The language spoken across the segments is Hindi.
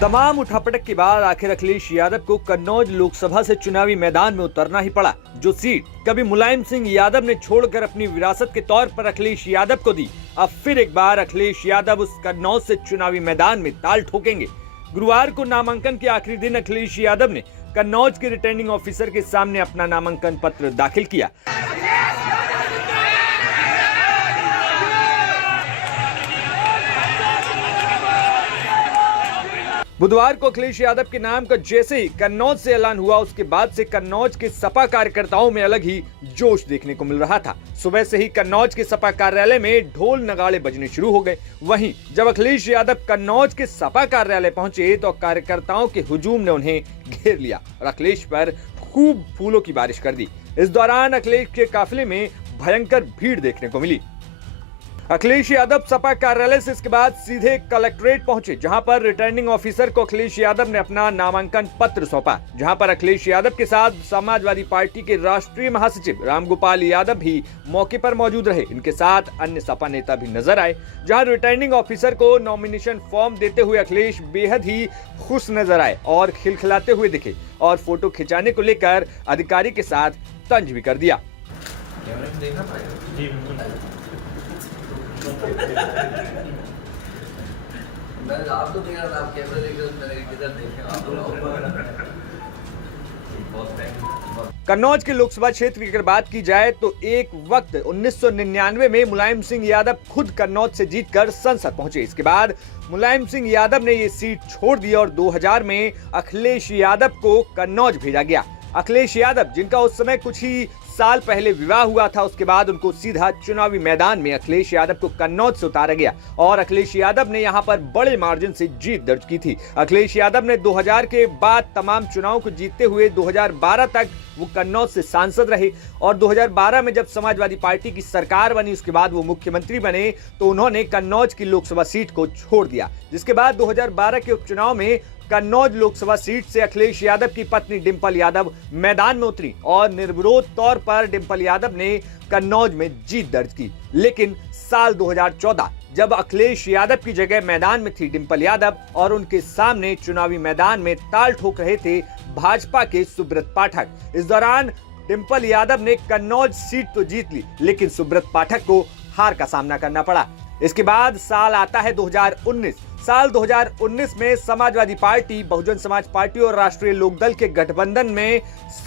तमाम उठापटक के बाद आखिर अखिलेश यादव को कन्नौज लोकसभा से चुनावी मैदान में उतरना ही पड़ा। जो सीट कभी मुलायम सिंह यादव ने छोड़कर अपनी विरासत के तौर पर अखिलेश यादव को दी, अब फिर एक बार अखिलेश यादव उस कन्नौज से चुनावी मैदान में ताल ठोकेंगे। गुरुवार को नामांकन के आखिरी दिन अखिलेश यादव ने कन्नौज के रिटर्निंग ऑफिसर के सामने अपना नामांकन पत्र दाखिल किया। बुधवार को अखिलेश यादव के नाम का जैसे ही कन्नौज से ऐलान हुआ, उसके बाद से कन्नौज के सपा कार्यकर्ताओं में अलग ही जोश देखने को मिल रहा था। सुबह से ही कन्नौज के सपा कार्यालय में ढोल नगाड़े बजने शुरू हो गए। वहीं जब अखिलेश यादव कन्नौज के सपा कार्यालय पहुंचे तो कार्यकर्ताओं के हुजूम ने उन्हें घेर लिया और अखिलेश पर खूब फूलों की बारिश कर दी। इस दौरान अखिलेश के काफिले में भयंकर भीड़ देखने को मिली। अखिलेश यादव सपा कार्यालय से इसके बाद सीधे कलेक्ट्रेट पहुंचे, जहां पर रिटर्निंग ऑफिसर को अखिलेश यादव ने अपना नामांकन पत्र सौंपा। जहां पर अखिलेश यादव के साथ समाजवादी पार्टी के राष्ट्रीय महासचिव रामगोपाल यादव भी मौके पर मौजूद रहे। इनके साथ अन्य सपा नेता भी नजर आए। जहां रिटर्निंग ऑफिसर को नॉमिनेशन फॉर्म देते हुए अखिलेश बेहद ही खुश नजर आए और खिलखिलाते हुए दिखे और फोटो खिंचाने को लेकर अधिकारी के साथ तंज भी कर दिया। आप तो देख रहा था, आप कैमरा देख रहे हो, मैंने किधर देखे आप। कन्नौज के लोकसभा क्षेत्र की अगर बात की जाए तो एक वक्त 1999 में मुलायम सिंह यादव खुद कन्नौज से जीतकर संसद पहुंचे। इसके बाद मुलायम सिंह यादव ने ये सीट छोड़ दी और 2000 में अखिलेश यादव को कन्नौज भेजा गया। अखिलेश यादव, जिनका उस समय कुछ ही साल पहले विवाह हुआ था, उसके बाद उनको सीधा चुनावी मैदान में अखिलेश यादव को कन्नौज से उतारा गया और अखिलेश यादव ने यहां पर बड़े मार्जिन से जीत दर्ज की थी। अखिलेश यादव ने 2000 के बाद तमाम चुनाव को जीतते हुए 2012 तक वो कन्नौज से सांसद रहे और 2012 में जब समाजवादी पार्टी की सरकार बनी, उसके बाद वो मुख्यमंत्री बने, तो उन्होंने कन्नौज की लोकसभा सीट को छोड़ दिया। जिसके बाद 2012 के उपचुनाव में कन्नौज लोकसभा सीट से अखिलेश यादव की पत्नी डिंपल यादव मैदान में उतरी और निर्विरोध तौर पर डिंपल यादव ने कन्नौज में जीत दर्ज की। लेकिन साल 2014 जब अखिलेश यादव की जगह मैदान में थी डिंपल यादव और उनके सामने चुनावी मैदान में ताल ठोक रहे थे भाजपा के सुब्रत पाठक। इस दौरान डिंपल यादव ने कन्नौज सीट तो जीत ली, लेकिन सुब्रत पाठक को हार का सामना करना पड़ा। इसके बाद साल आता है 2019। साल 2019 में समाजवादी पार्टी, बहुजन समाज पार्टी और राष्ट्रीय लोकदल के गठबंधन में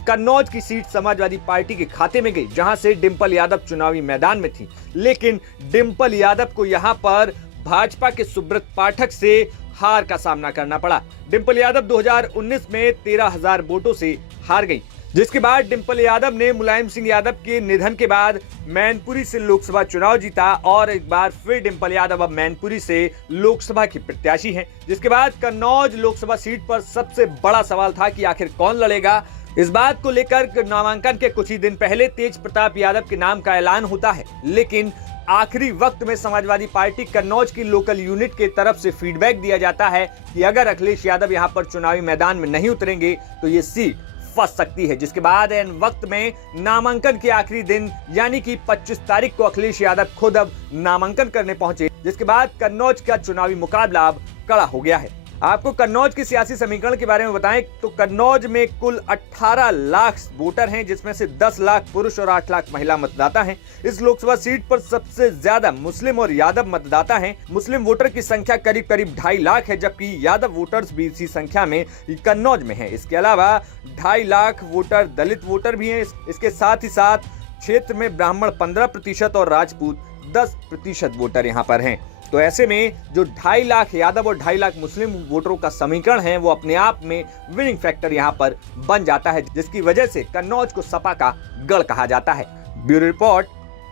कन्नौज की सीट समाजवादी पार्टी के खाते में गई, जहां से डिंपल यादव चुनावी मैदान में थी। लेकिन डिंपल यादव को यहां पर भाजपा के सुब्रत पाठक से हार का सामना करना पड़ा। डिंपल यादव 2019 में 13,000 वोटों से हार गई, जिसके बाद डिंपल यादव ने मुलायम सिंह यादव के निधन के बाद मैनपुरी से लोकसभा चुनाव जीता और एक बार फिर डिंपल यादव अब मैनपुरी से लोकसभा की प्रत्याशी हैं। जिसके बाद कन्नौज लोकसभा सीट पर सबसे बड़ा सवाल था कि आखिर कौन लड़ेगा। इस बात को लेकर नामांकन के कुछ ही दिन पहले तेज प्रताप यादव के नाम का ऐलान होता है, लेकिन आखिरी वक्त में समाजवादी पार्टी कन्नौज की लोकल यूनिट के तरफ से फीडबैक दिया जाता है कि अगर अखिलेश यादव यहां पर चुनावी मैदान में नहीं उतरेंगे तो ये सीट फंस सकती है। जिसके बाद इन वक्त में नामांकन के आखिरी दिन यानी कि 25 तारीख को अखिलेश यादव खुद अब नामांकन करने पहुंचे, जिसके बाद कन्नौज का चुनावी मुकाबला अब कड़ा हो गया है। आपको कन्नौज के सियासी समीकरण के बारे में बताएं तो कन्नौज में कुल 18 लाख वोटर हैं, जिसमें से 10 लाख पुरुष और 8 लाख महिला मतदाता हैं। इस लोकसभा सीट पर सबसे ज्यादा मुस्लिम और यादव मतदाता हैं। मुस्लिम वोटर की संख्या करीब 2.5 लाख है, जबकि यादव वोटर्स भी इसी संख्या में कन्नौज में है। इसके अलावा 2.5 लाख वोटर दलित वोटर भी हैं। इसके साथ ही साथ क्षेत्र में ब्राह्मण 15% और राजपूत 10% वोटर यहाँ पर हैं। तो ऐसे में जो 2.5 लाख यादव और 2.5 लाख मुस्लिम वोटरों का समीकरण है, वो अपने आप में विनिंग फैक्टर यहाँ पर बन जाता है, जिसकी वजह से कन्नौज को सपा का गढ़ कहा जाता है। Bureau report,